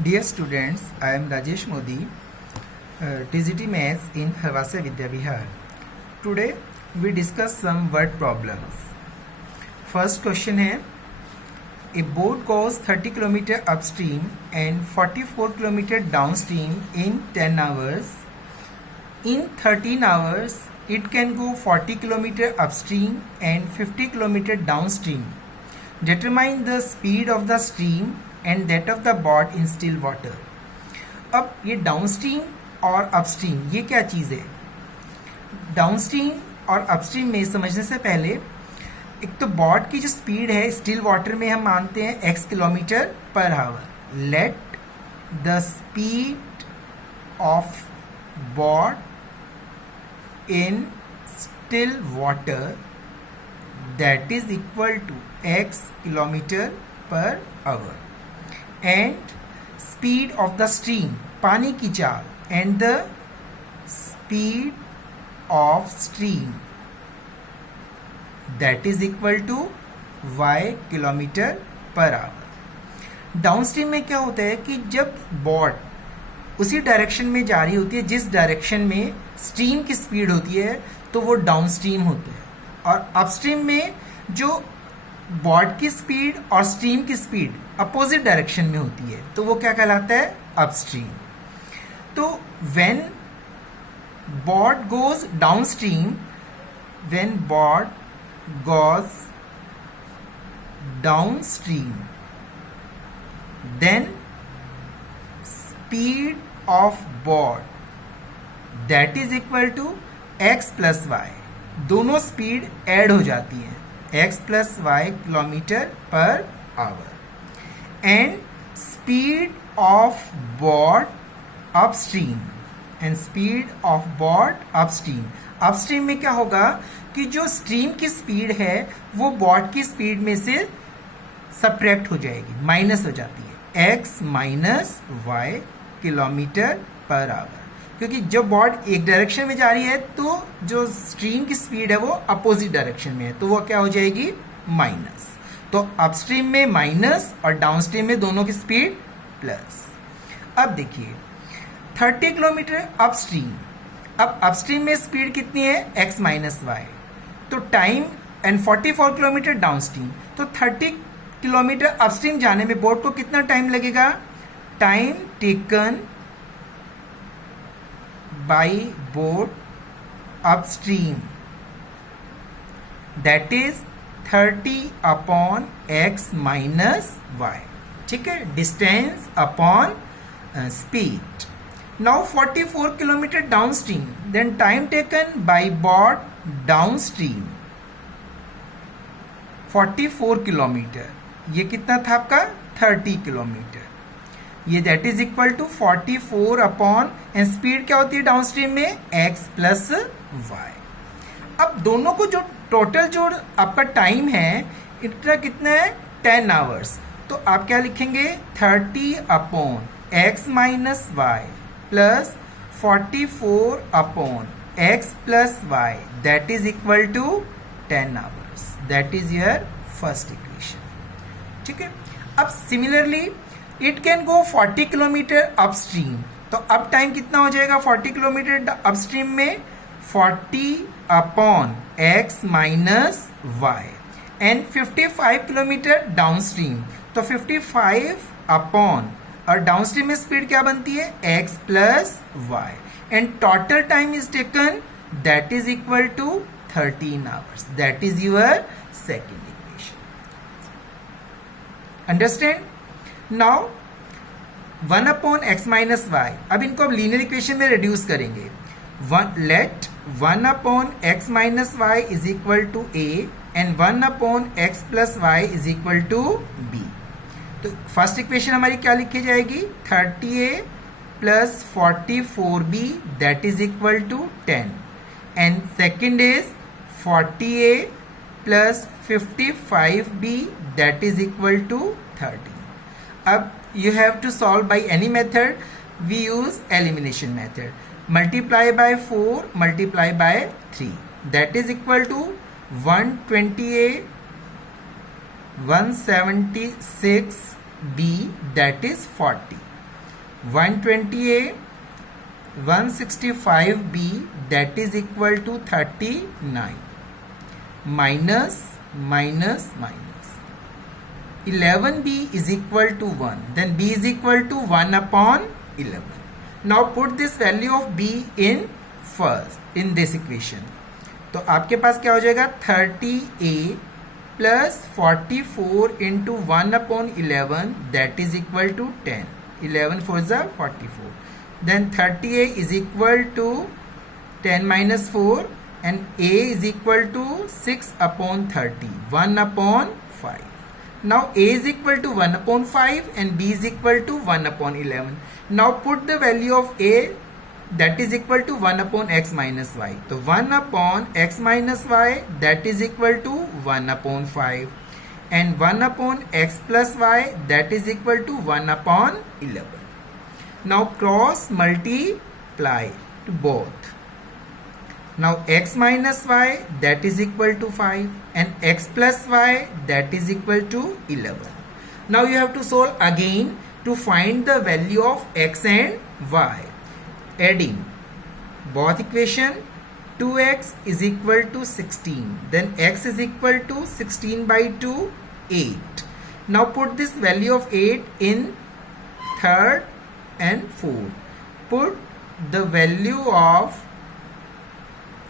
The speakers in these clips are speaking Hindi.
Dear students, I am Rajesh Modi, TGT Maths in Harvasa Vidya Vihar. Today we discuss some word problems. First question है, a boat goes 30 km upstream and 44 km downstream in 10 hours. In 13 hours, it can go 40 km upstream and 50 km downstream. Determine the speed of the stream and that of the boat in still water. अब ये डाउनस्ट्रीम और अपस्ट्रीम ये क्या चीज़ है? डाउनस्ट्रीम और अपस्ट्रीम में समझने से पहले एक तो बोट की जो स्पीड है स्टिल वाटर में हम मानते हैं x kilometre per hour. Let the speed of boat in still water that is equal to x kilometre per hour and speed of the stream पानी की चाल and the speed of stream that is equal to y kilometre per our. Downstream में क्या होता है कि जब बोट उसी डायरेक्शन में जा रही होती है जिस डायरेक्शन में स्ट्रीम की स्पीड होती है तो वो डाउनस्ट्रीम होता है, और अपस्ट्रीम में जो बोट की स्पीड और स्ट्रीम की स्पीड अपोजिट डायरेक्शन में होती है तो वो क्या कहलाता है? अपस्ट्रीम. तो when boat goes downstream, when boat goes downstream, then speed of boat that is equal to x plus y. दोनों स्पीड ऐड हो जाती है, x plus y kilometre per hour. And speed of boat upstream, and speed of boat upstream. Upstream में क्या होगा कि जो स्ट्रीम की स्पीड है वो बोट की स्पीड में से सब्ट्रैक्ट हो जाएगी, माइनस हो जाती है, x minus y kilometre per hour. क्योंकि जब बोट एक डायरेक्शन में जा रही है तो जो स्ट्रीम की स्पीड है वो अपोजिट डायरेक्शन में है तो वो क्या हो जाएगी? माइनस. तो अपस्ट्रीम में माइनस और डाउनस्ट्रीम में दोनों की स्पीड प्लस. अब देखिए 30 किलोमीटर अपस्ट्रीम. अब अपस्ट्रीम में स्पीड कितनी है? x minus y. तो टाइम एंड 44 किलोमीटर डाउनस्ट्रीम. तो 30 किलोमीटर अपस्ट्रीम जाने में बोट को कितना टाइम लगेगा? Time taken by boat upstream that is 30 upon x minus y. ठीक है, distance upon speed. Now 44 kilometre down stream, then time taken by boat down stream 44 kilometre. ये कितना था आपका? 30 किलोमीटर. ये that is equal to 44 upon, and speed क्या होती है डाउन स्ट्रीम में? x plus y. अब दोनों को जो टोटल जो आपका टाइम है इतना कितना है? 10 आवर्स. तो आप क्या लिखेंगे? 30 upon x minus y plus 44 upon x plus y that is equal to 10 hours. That is your first equation. ठीक है. अब similarly it can go 40 kilometre upstream. तो अब टाइम कितना हो जाएगा 40 किलोमीटर अपस्ट्रीम में? 40 upon x minus y. And 55 kilometre downstream. तो 55 अपॉन, और डाउनस्ट्रीम में स्पीड क्या बनती है? x plus y. And total time is taken that is equal to 13 hours. That is your second equation. Understand? Now 1 upon x minus y. अब इनको अब लीनियर इक्वेशन में रिड्यूस करेंगे. Let 1 upon x minus y is equal to a and 1 upon x plus y is equal to b. तो फर्स्ट इक्वेशन हमारी क्या लिखी जाएगी? 30a plus 44b that is equal to 10, and second is 40a plus 55b that is equal to 30. अब you have to solve by any method. We use elimination method. Multiply by 4, multiply by 3. That is equal to 128 176b, that is 40. 120A 165B that is equal to 39 minus 11B is equal to 1, then B is equal to 1 upon 11. Now put this value of B in this equation. तो आपके पास क्या हो जाएगा 30A plus 44 into 1 upon 11 that is equal to 10. 11 4 is 44. Then 30A is equal to 10 minus 4 and A is equal to 6 upon 30, 1 upon 5. Now A is equal to 1 upon 5 and B is equal to 1 upon 11. Now put the value of A, that is equal to 1 upon x minus y. So 1 upon x minus y that is equal to 1 upon 5 and 1 upon x plus y that is equal to 1 upon 11. Now cross multiply to both. Now x minus y that is equal to 5 and x plus y that is equal to 11. Now you have to solve again to find the value of x and y. Adding both equation, 2x is equal to 16, then x is equal to 16 by 2, 8. Now put this value of 8 in third and fourth. Put the value of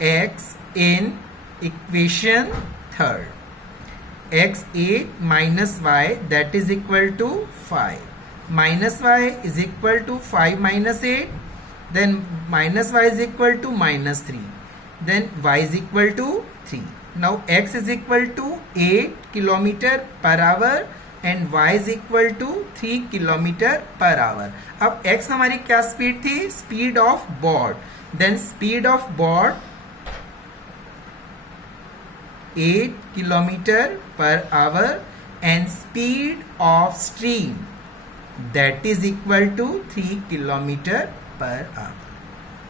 x in equation third. X 8 minus y that is equal to 5. Minus y is equal to 5 minus 8. Then minus y is equal to minus 3. Then y is equal to 3. Now x is equal to 8 km per hour and y is equal to 3 km per hour. अब x हमारी क्या स्पीड थी? Speed of board. Then speed of board 8 km per hour and speed of stream that is equal to 3 km per hour.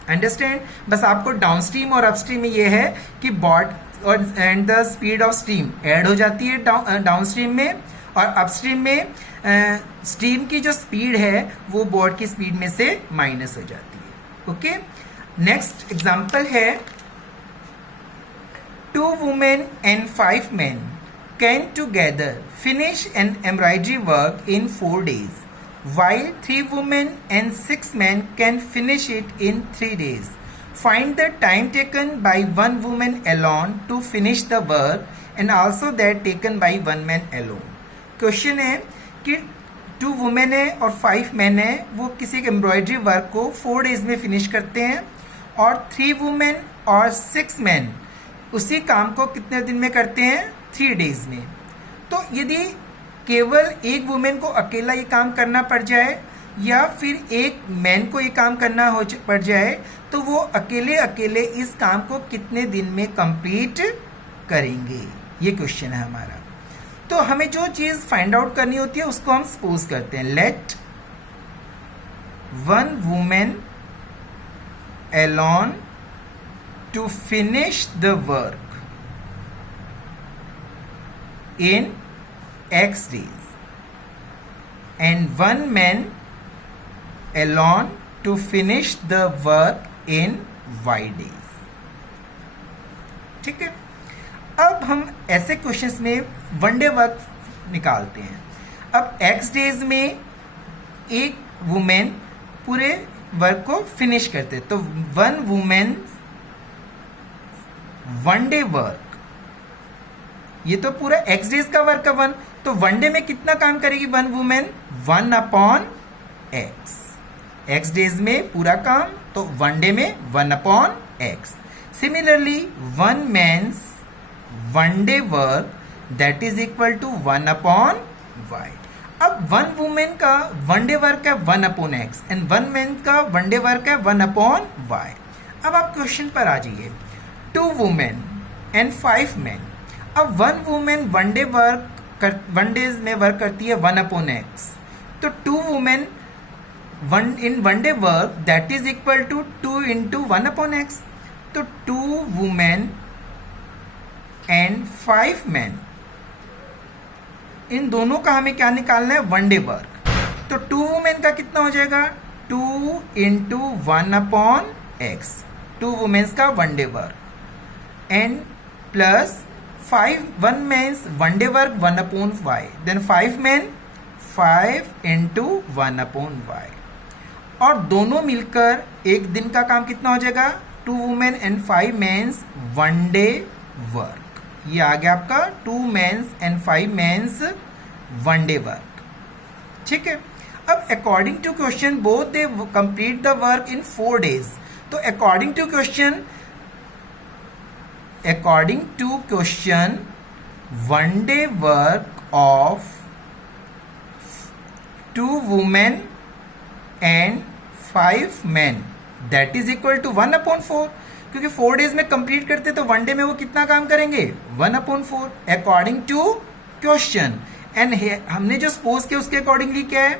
Understand? बस आपको डाउनस्ट्रीम और अपस्ट्रीम में ये है कि बॉर्ड और and the speed of stream add हो जाती है डाउनस्ट्रीम में, और अपस्ट्रीम में स्ट्रीम की जो स्पीड है वो बोर्ड की स्पीड में से माइनस हो जाती है. ओके, नेक्स्ट एग्जांपल है 2 women and 5 men can together finish an embroidery work in 4 days, while 3 women and 6 men can finish it in 3 days. Find the time taken by 1 woman alone to finish the work and also that taken by 1 man alone. Question है कि 2 वुमेन है और 5 मैन है, वो किसी एक एम्ब्रॉयडरी वर्क को 4 डेज में फिनिश करते हैं, और 3 वुमेन और 6 मैन उसी काम को कितने दिन में करते हैं? 3 डेज में. तो यदि केवल एक वुमेन को अकेला ये काम करना पड़ जाए या फिर एक मैन को ये काम करना पड़ जाए, तो वो अकेले अकेले इस काम को कितने दिन में कंप्लीट करेंगे, ये क्वेश्चन है हमारा. तो हमें जो चीज फाइंड आउट करनी होती है उसको हम सपोज करते हैं. Let 1 women alone to finish the work in X days and 1 man alone to finish the work in Y days. ठीक है. अब हम ऐसे क्वेश्चंस में वन डे वर्क निकालते हैं. अब X डेज में एक वुमेन पूरे वर्क को फिनिश करते हैं, तो 1 वुमेन 1 डे वर्क, ये तो पूरा X डेज का वर्क है 1, तो 1 डे में कितना काम करेगी 1 women? 1 upon X. X days में पूरा काम, तो 1 डे में 1 upon X. Similarly 1 man's 1 day work that is equal to 1 upon Y. अब 1 वुमेन का 1 डे वर्क है 1 अपॉन X एंड 1 मैन का 1 डे वर्क है 1 अपॉन Y. अब आप क्वेश्चन पर आ जाइए. 2 वुमेन एंड 5 मैन. अब 1 वुमेन 1 डे वर्क 1 डेज में वर्क करती है 1 अपॉन X, तो 2 women 1 day work that is equal to 2 into 1 upon X. तो 2 वुमेन एंड 5 मैन, इन दोनों का हमें क्या निकालना है? 1 डे वर्क. तो 2 वुमेन का कितना हो जाएगा? 2 इंटू 1/x, 2 वुमेन्स का one day work and plus 1 men's one day work 1/y, then 5 men 5 into 1/y, और दोनों मिलकर एक दिन का काम कितना हो जाएगा, 2 women and 5 men's one day work. ये आ गया आपका 2 men's and 5 men's one day work. ठीक है, अब according to question both they complete the work in 4 days। तो according to question one day work of 2 women and 5 men that is equal to 1/4, क्योंकि 4 days में कंप्लीट करते तो वन डे में वो कितना काम करेंगे, 1/4 अकॉर्डिंग टू क्वेश्चन। एंड हमने जो सपोज किया उसके अकॉर्डिंगली क्या है,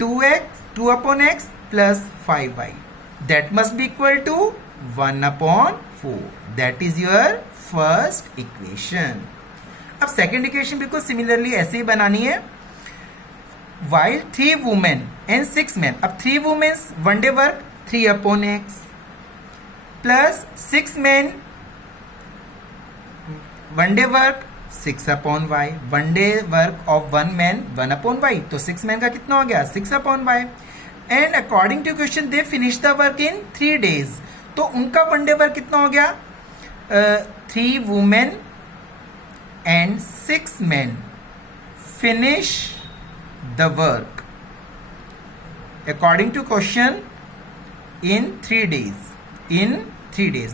2/x plus 5y that must be equal to 1/4, that is your first equation. अब सेकेंड इक्वेशन बिल्कुल सिमिलरली ऐसे ही बनानी है। while 3 women and 6 men, अब 3 women's one day work 3/x plus 6 men one day work 6/y, one day work of 1 man 1/y, तो 6 men का कितना हो गया 6/y। And according to question they finish the work in 3 days, तो उनका वन डे वर्क कितना हो गया, 3 women and 6 men finish the work according to question in 3 days।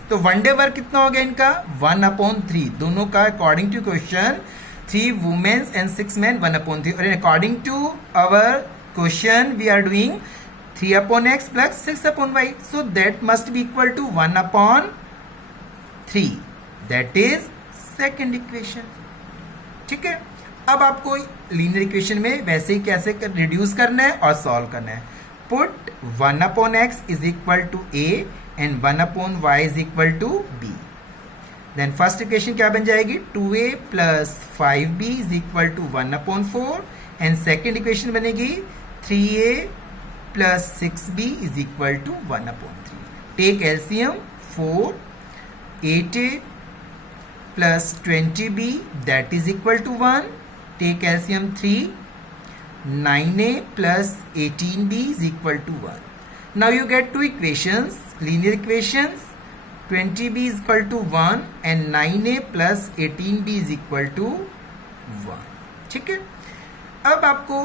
तो वन डे वर्क कितना हो गया इनका 1/3, दोनों का according to question 3 women's and 6 men 1/3, और according to our question we are doing 3/x plus 6/y, so that must be equal to 1/3, that is second equation. ठीक है, अब आपको लीनियर इक्वेशन में वैसे ही कैसे रिड्यूस करना है और सॉल्व करना है। Put 1/x is equal to a and 1/y is equal to b, then first equation क्या बन जाएगी, 2a plus 5b is equal to 1/4, and second equation बनेगी 3a plus 6b is equal to 1/3। Take LCM 4, 8a plus 20b that is equal to 1, take LCM 3, 9a plus 18b is equal to 1. Now you get two equations, linear equations, 20b is equal to 1 and 9a plus 18b is equal to 1. ठीक है, अब आपको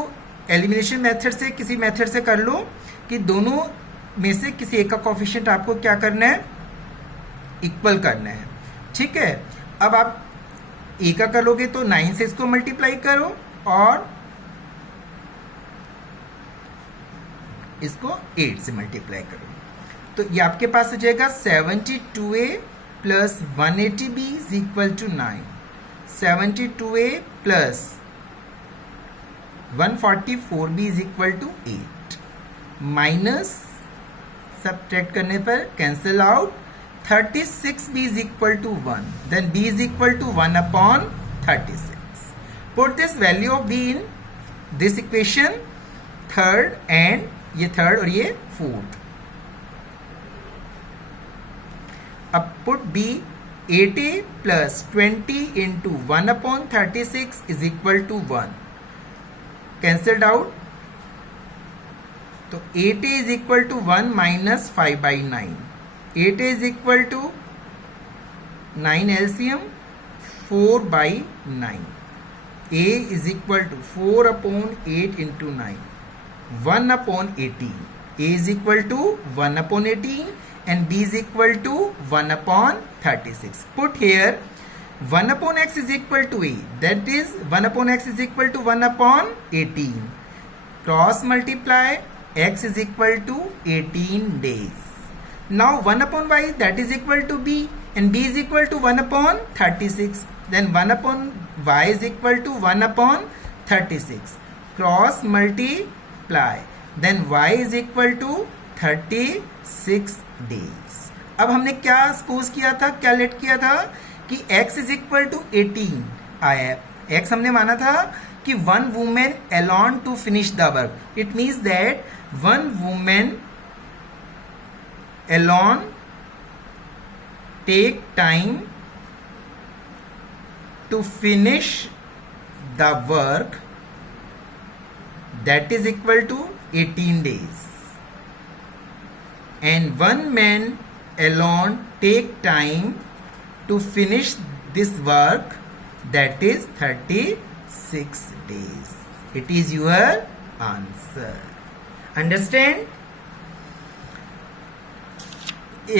एलिमिनेशन मेथड से किसी मेथड से कर लो कि दोनों में से किसी एक का कोफिशिएंट आपको क्या करना है, इक्वल करना है। ठीक है, अब आप ए का कर लोगे तो 9 से इसको मल्टीप्लाई करो और इसको 8 से मल्टीप्लाई करो, तो ये आपके पास हो जाएगा 72a plus 180b is equal to 9, 72a plus 144b is equal to 8, minus subtract करने पर cancel out 36b is equal to 1, then b is equal to 1/36. Put this value of b in this equation, third and ये third और ये fourth। अब put b 80 plus 20 into 1/36 is equal to 1, cancelled out, तो 80 is equal to 1 minus 5/9, 8 is equal to 9 LCM 4/9, a is equal to 4/8 into 9, 1/18, a is equal to 1/18 and b is equal to 1/36. Put here 1/x is equal to a, that is 1/x is equal to 1/18, cross multiply x is equal to 18 days. Now 1/y that is equal to b and b is equal to 1/36, then 1/y is equal to 1/36, cross multiply, then y is equal to 36 days। अब हमने क्या सपोज किया था, क्या लेट किया था कि x is equal to 18 आया, x हमने माना था कि one women alone to finish the work. It means that one women alone take time to finish the work that is equal to 18 days, and one man alone take time to finish this work, that is 36 days. It is your answer. Understand?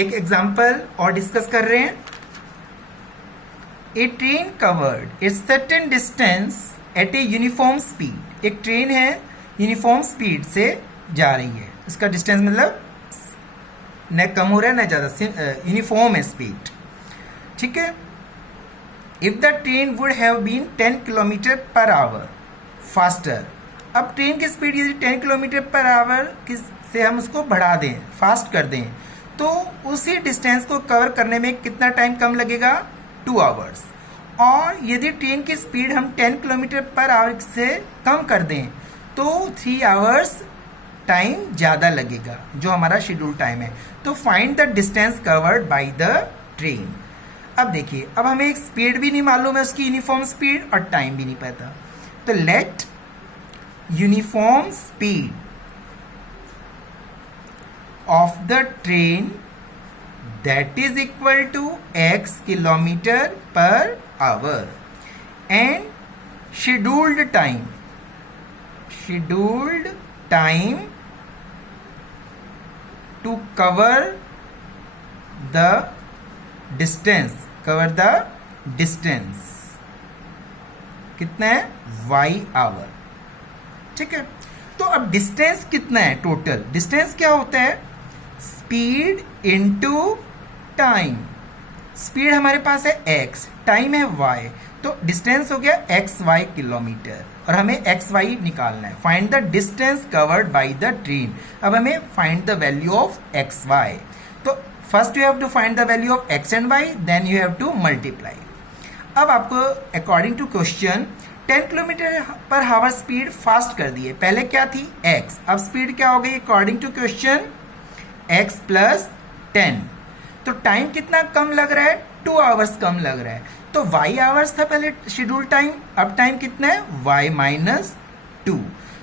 एक एग्जाम्पल और डिस्कस कर रहे हैं. A train covered a certain distance at a uniform speed. एक ट्रेन है यूनिफॉर्म स्पीड से जा रही है. इसका डिस्टेंस मतलब न कम हो रहा है न ज़्यादा, यूनिफॉर्म है स्पीड. ठीक है. If the train would have been 10 kilometre per hour faster. अब ट्रेन की स्पीड यदि 10 किलोमीटर पर आवर से हम उसको बढ़ा दें, फास्ट कर दें, तो उसी डिस्टेंस को कवर करने में कितना टाइम कम लगेगा? 2 आवर्स. और यदि ट्रेन की स्पीड हम 10 किलोमीटर पर आवर से कम कर दें तो 3 आवर्स टाइम ज़्यादा लगेगा, जो हमारा शेड्यूल टाइम है. तो find the distance covered by the train. अब देखिए, अब हमें एक स्पीड भी नहीं मालूम है उसकी, यूनिफॉर्म स्पीड, और टाइम भी नहीं पता. तो let uniform speed of the train that is equal to x kilometer per hour and scheduled time to cover the distance कितना है? y hour. ठीक है. तो अब डिस्टेंस कितना है? टोटल डिस्टेंस क्या होता है? Speed into time. स्पीड हमारे पास है x, टाइम है y, तो डिस्टेंस हो गया xy किलोमीटर, और हमें xy निकालना है. Find the distance covered by the train. अब हमें find the value of xy. तो first you have to find the value of x and y, then you have to multiply. अब आपको अकॉर्डिंग टू क्वेश्चन 10 किलोमीटर पर हावर स्पीड फास्ट कर दी है. पहले क्या थी? x. अब स्पीड क्या हो गई according to question? x plus 10. तो टाइम कितना कम लग रहा है? 2 आवर्स कम लग रहा है. तो y आवर्स था पहले शेड्यूल टाइम, अब टाइम कितना है? y minus 2.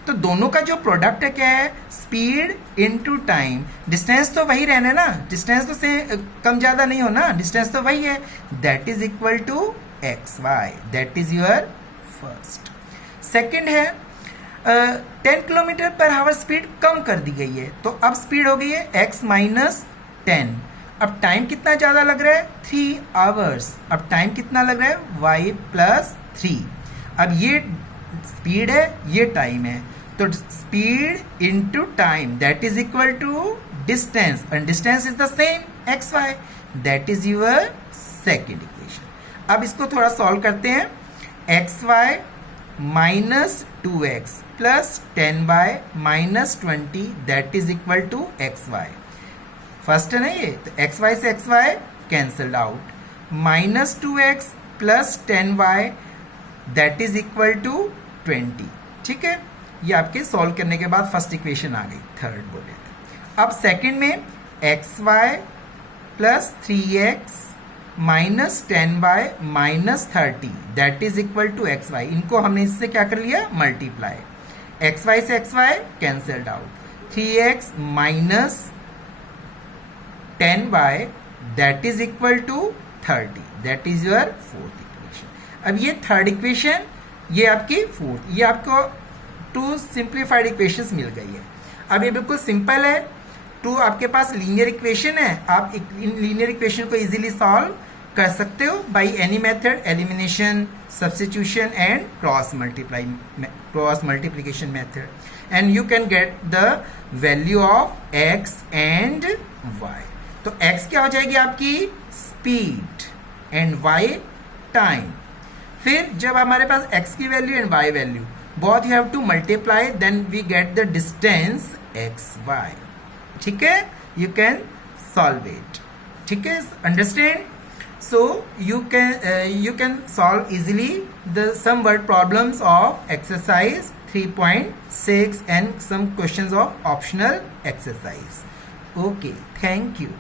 तो दोनों का जो प्रोडक्ट है क्या है? Speed into time. डिस्टेंस तो वही रहना ना, डिस्टेंस तो से कम ज़्यादा नहीं हो ना, डिस्टेंस तो वही है. That is equal to xy. That is your first. Second है 10 किलोमीटर पर आवर स्पीड कम कर दी गई है, तो अब स्पीड हो गई है x माइनस 10. अब टाइम कितना ज़्यादा लग रहा है? 3 आवर्स. अब टाइम कितना लग रहा है? y plus 3. अब ये स्पीड है, ये टाइम है, तो speed into time that is equal to distance, and distance is the same xy. That is your second equation. अब इसको थोड़ा सॉल्व करते हैं. xy minus 2x plus 10y minus 20 that is equal to xy. First है ना ये, तो xy से xy cancelled out. Minus 2x plus 10y that is equal to 20. ठीक है. ये आपके सॉल्व करने के बाद फर्स्ट इक्वेशन आ गई, थर्ड बोले. अब सेकंड में xy plus 3x minus 10y minus 30 that is equal to xy. इनको हमने इससे क्या कर लिया? मल्टीप्लाई. xy से xy cancelled out. 3x minus 10y that is equal to 30. That is your fourth equation. अब ये थर्ड इक्वेशन, ये आपकी फोर्थ, ये आपको 2 सिंप्लीफाइड इक्वेशंस मिल गई है. अब ये बिल्कुल सिंपल है. 2 आपके पास लीनियर इक्वेशन है, आप इन लीनियर इक्वेशन को इजीली सॉल्व कर सकते हो by any method, elimination, substitution and cross multiplication method, and you can get the value of x and y. तो x क्या हो जाएगी आपकी? Speed, and y time. फिर जब हमारे पास x की value and y value both you have to multiply, then we get the distance xy. ठीक है. You can solve it. ठीक है. Understand. So you can solve easily the some word problems of exercise 3.6 and some questions of optional exercise. Okay, thank you.